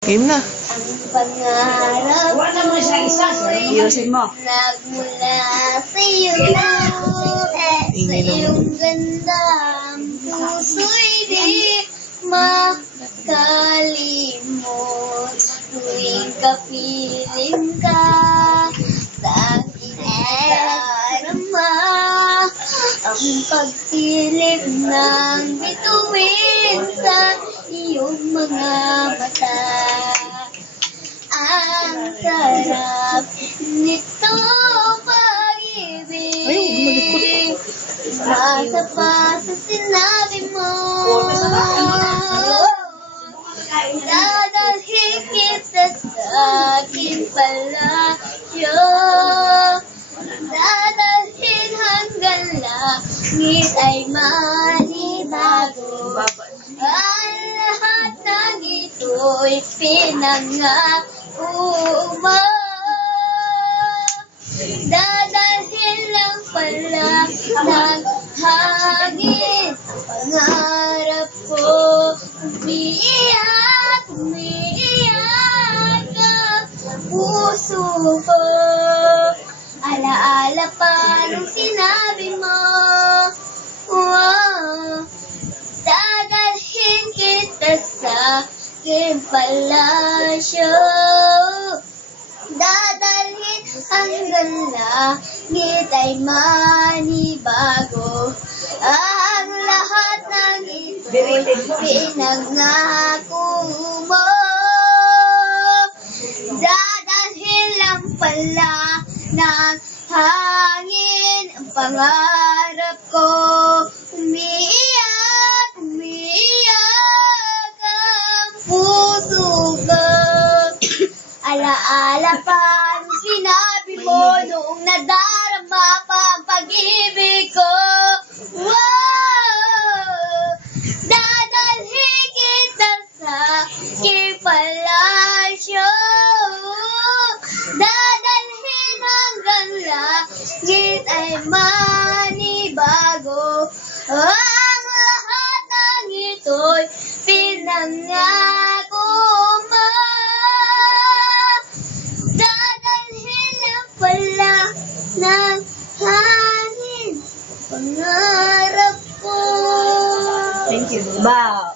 Game na. Ang pangarap Iyosin mo. nagmula sa iyo. Sa iyong ganda, ang puso'y di makalimot. Tuwing kapiling ka, sa aking darama. Ang pagsilip ng bituin sa iyong mga mata. Ang sarap nito pag-ibig. Masa pa sa sinabi mo. Dadalhin kita sa aking palasyo. Dadalhin hanggang langit ay manibago. Ang lahat ng ito'y pinangako mo. Dadalhin lang pala ng hangin pangarap ko. Umiiyak, umiiyak ang puso ko. Alaala pa nung sinabi mo. Wow. Dadalhin kita sa aking palasyo. Dadalhin hanggang langit ay manibago. Ang lahat ng ito'y pinangako mo. Dadalhin lang pala ng hangin ang pangarap ko. Umiiyak, umiiyak ang puso ko. Alaala pa ang sinabi mo noong nadarama pa ang pag-ibig ko. Wow! Dadalhin kita sa aking palasyo. Dadalhin hanggang langit ay manibago. Ang lahat ng ito'y pinangako mo. Dadalhin lang pala ng hangin pangarap ko. Thank you. Wow.